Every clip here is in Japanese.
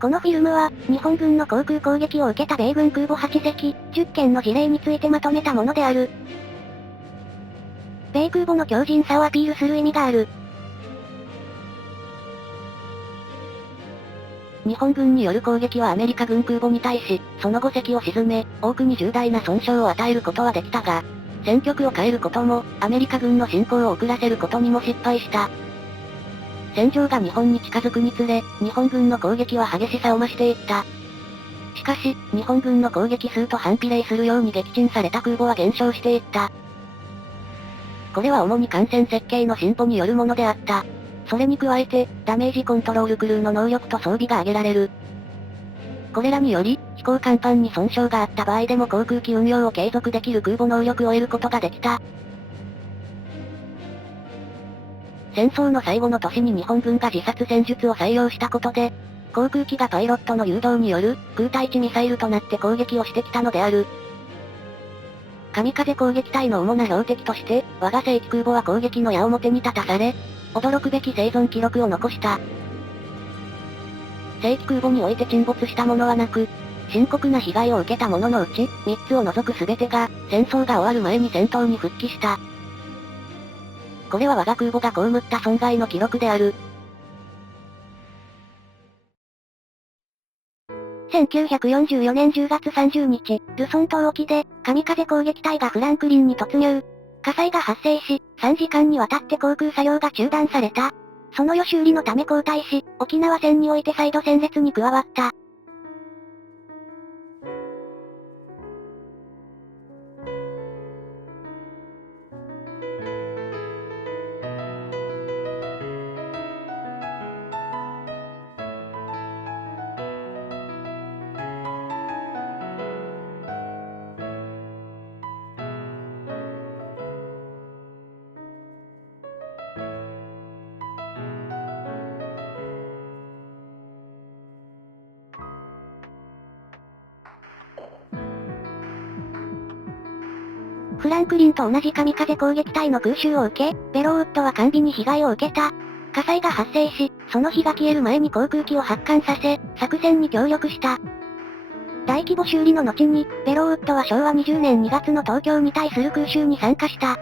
このフィルムは、日本軍の航空攻撃を受けた米軍空母8隻、10件の事例についてまとめたものである。米空母の強靭さをアピールする意味がある。日本軍による攻撃はアメリカ軍空母に対し、その後隻を沈め、多くに重大な損傷を与えることはできたが、戦局を変えることも、アメリカ軍の侵攻を遅らせることにも失敗した。戦場が日本に近づくにつれ、日本軍の攻撃は激しさを増していった。しかし、日本軍の攻撃数と反比例するように撃沈された空母は減少していった。これは主に艦船設計の進歩によるものであった。それに加えて、ダメージコントロールクルーの能力と装備が挙げられる。これらにより、飛行甲板に損傷があった場合でも航空機運用を継続できる空母能力を得ることができた。戦争の最後の年に日本軍が自殺戦術を採用したことで、航空機がパイロットの誘導による空対地ミサイルとなって攻撃をしてきたのである。神風攻撃隊の主な標的として、我が正規空母は攻撃の矢面に立たされ、驚くべき生存記録を残した。正規空母において沈没したものはなく、深刻な被害を受けたもののうち、3つを除く全てが、戦争が終わる前に戦闘に復帰した。これは我が空母が被った損害の記録である。1944年10月30日、ルソン島沖で、神風攻撃隊がフランクリンに突入。火災が発生し、3時間にわたって航空作業が中断された。その予修理のため交代し、沖縄戦において再度戦列に加わった。フランクリンと同じ神風攻撃隊の空襲を受け、ベローウッドは完備に被害を受けた。火災が発生し、その火が消える前に航空機を発艦させ、作戦に協力した。大規模修理の後に、ベローウッドは昭和20年2月の東京に対する空襲に参加した。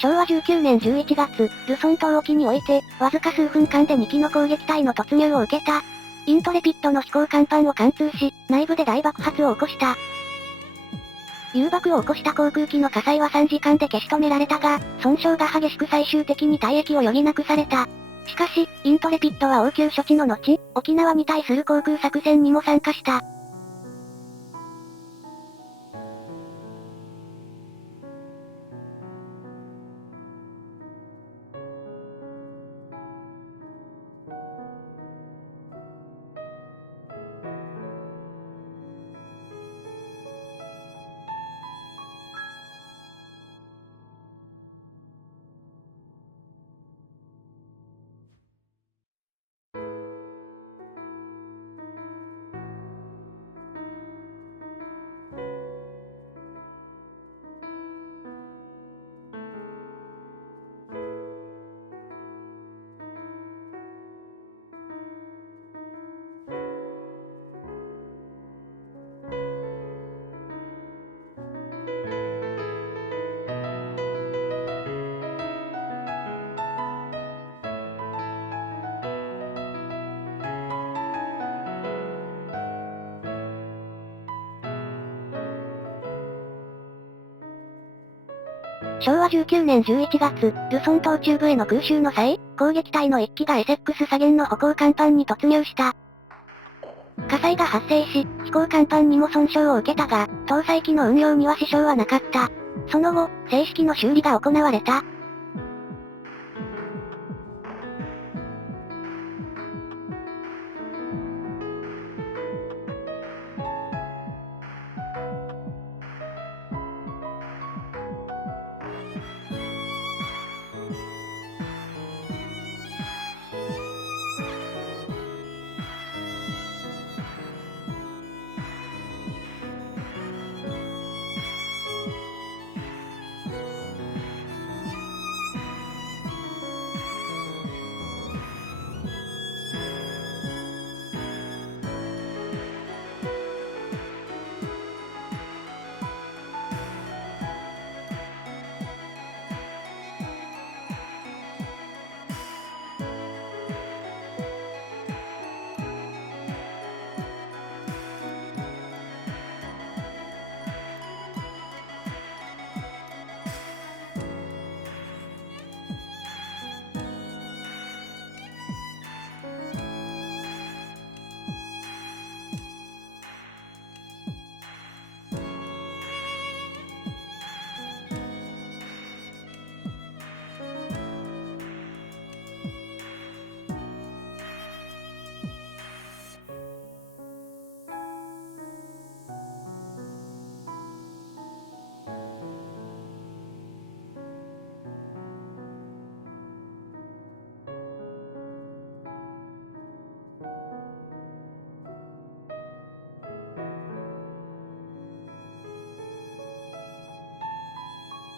昭和19年11月、ルソン島沖において、わずか数分間で2機の攻撃隊の突入を受けた。イントレピッドの飛行甲板を貫通し、内部で大爆発を起こした。誘爆を起こした航空機の火災は3時間で消し止められたが、損傷が激しく最終的に退役を余儀なくされた。しかし、イントレピッドは応急処置の後、沖縄に対する航空作戦にも参加した。昭和19年11月、ルソン島中部への空襲の際、攻撃隊の1機がエセックス左舷の歩行甲板に突入した。火災が発生し、飛行甲板にも損傷を受けたが、搭載機の運用には支障はなかった。その後、正式の修理が行われた。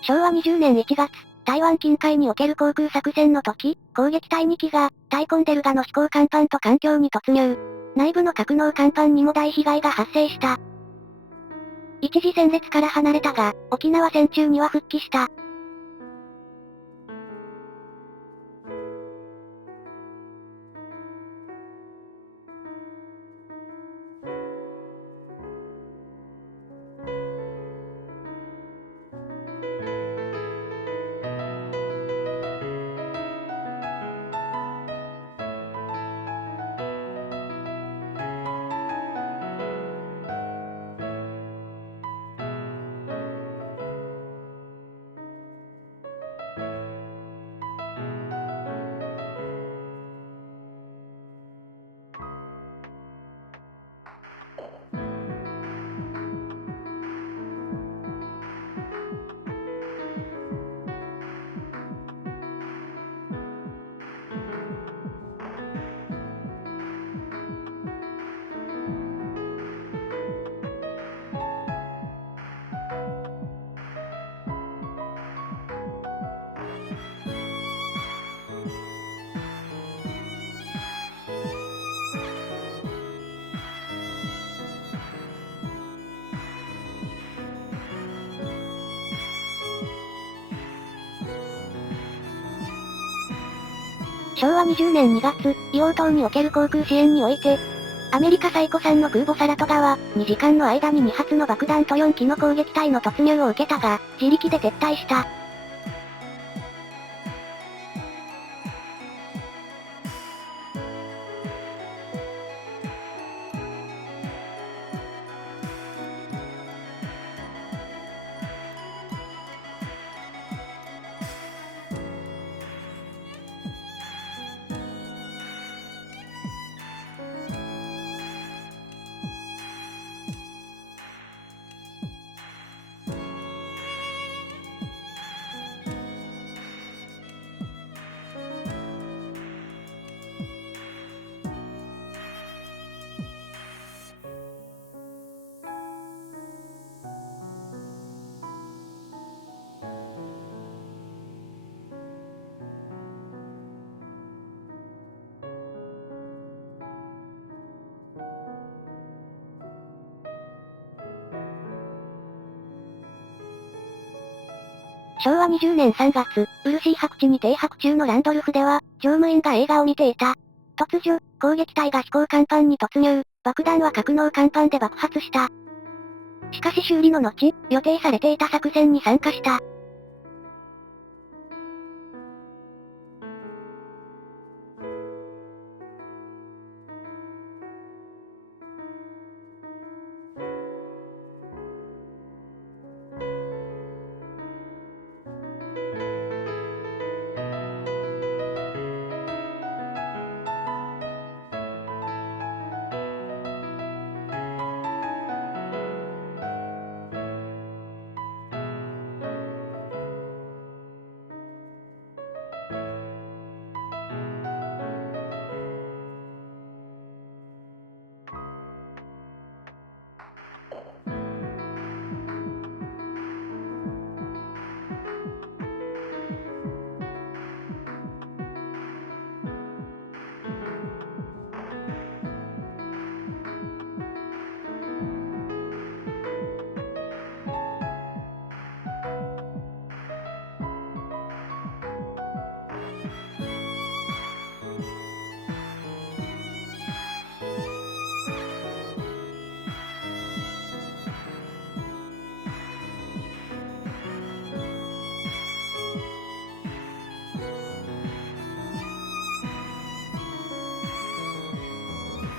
昭和20年1月、台湾近海における航空作戦の時、攻撃隊2機が、タイコンデルガの飛行甲板と環境に突入。内部の格納甲板にも大被害が発生した。一時戦列から離れたが、沖縄戦中には復帰した。昭和20年2月、硫黄島における航空支援において、アメリカ最古参の空母サラトガは、2時間の間に2発の爆弾と4機の攻撃隊の突入を受けたが、自力で撤退した。昭和20年3月、ウルシー白地に停泊中のランドルフでは、乗務員が映画を見ていた。突如、攻撃隊が飛行甲板に突入、爆弾は格納甲板で爆発した。しかし修理の後、予定されていた作戦に参加した。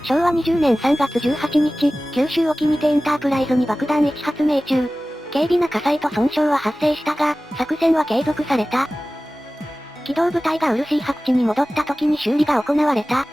昭和20年3月18日、九州沖にてエンタープライズに爆弾1発命中。軽微な火災と損傷は発生したが、作戦は継続された。機動部隊が漆白地に戻った時に修理が行われた。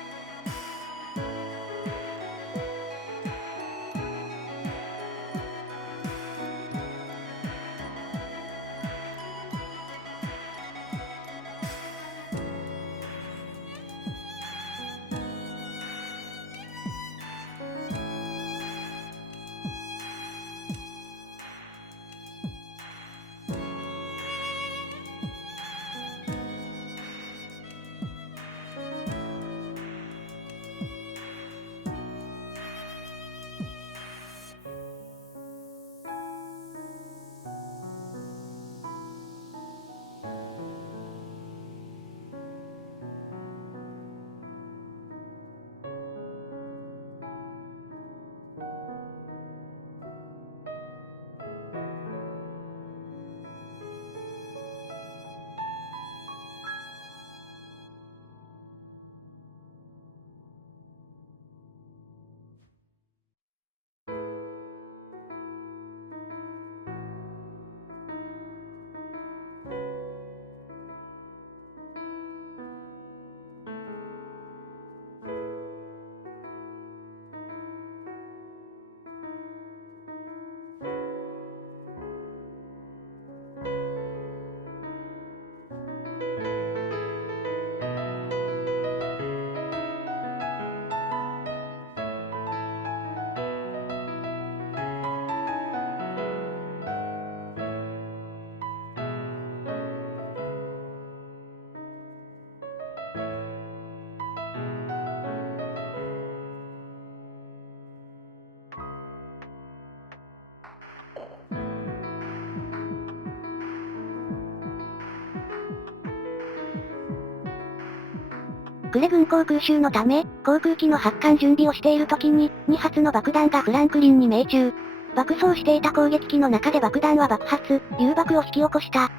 呉軍港空襲のため、航空機の発艦準備をしている時に、2発の爆弾がフランクリンに命中。爆走していた攻撃機の中で爆弾は爆発、誘爆を引き起こした。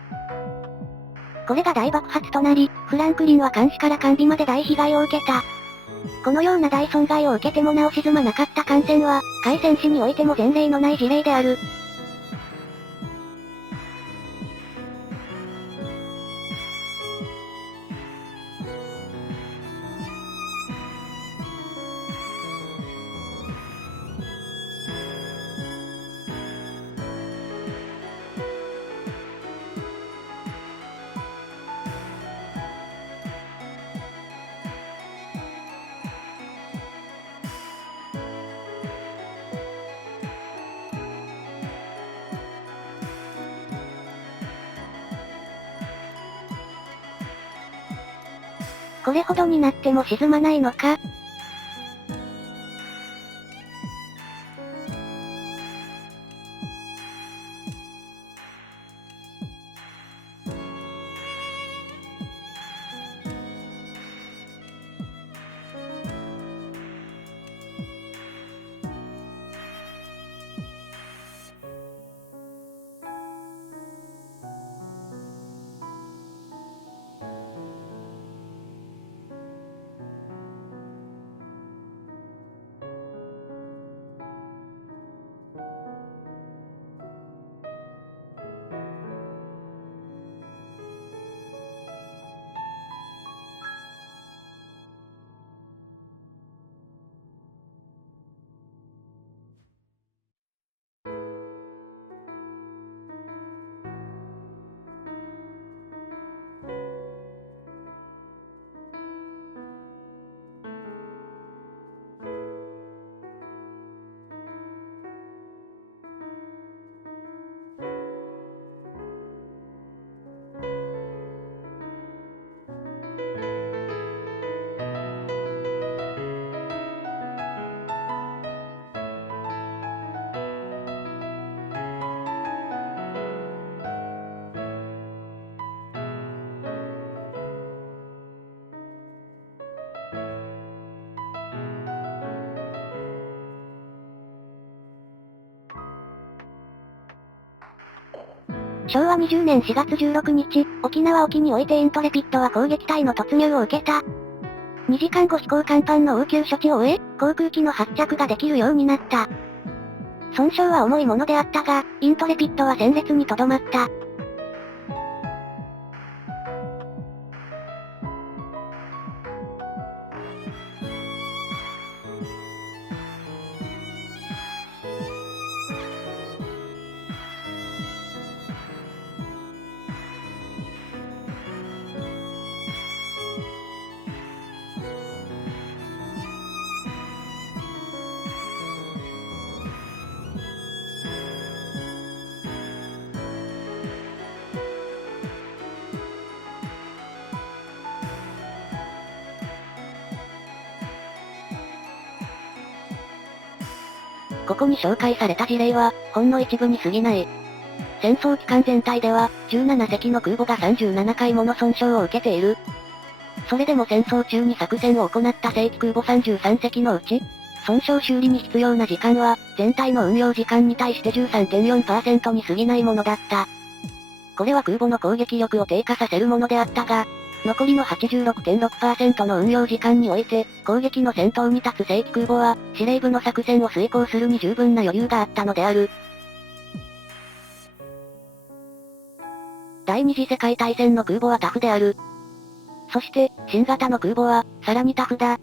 これが大爆発となり、フランクリンは監視から完備まで大被害を受けた。このような大損害を受けてもなお沈まなかった艦船は、海戦史においても前例のない事例である。これほどになっても沈まないのか。昭和20年4月16日、沖縄沖においてエントレピッドは攻撃隊の突入を受けた。2時間後飛行甲板の応急処置を終え、航空機の発着ができるようになった。損傷は重いものであったが、イントレピッドは戦列にとどまった。ここに紹介された事例は、ほんの一部に過ぎない。戦争期間全体では、17隻の空母が37回もの損傷を受けている。それでも戦争中に作戦を行った正規空母33隻のうち、損傷修理に必要な時間は、全体の運用時間に対して 13.4% に過ぎないものだった。これは空母の攻撃力を低下させるものであったが、残りの 86.6% の運用時間において、攻撃の先頭に立つ正規空母は、司令部の作戦を遂行するに十分な余裕があったのである。第二次世界大戦の空母はタフである。そして、新型の空母は、さらにタフだ。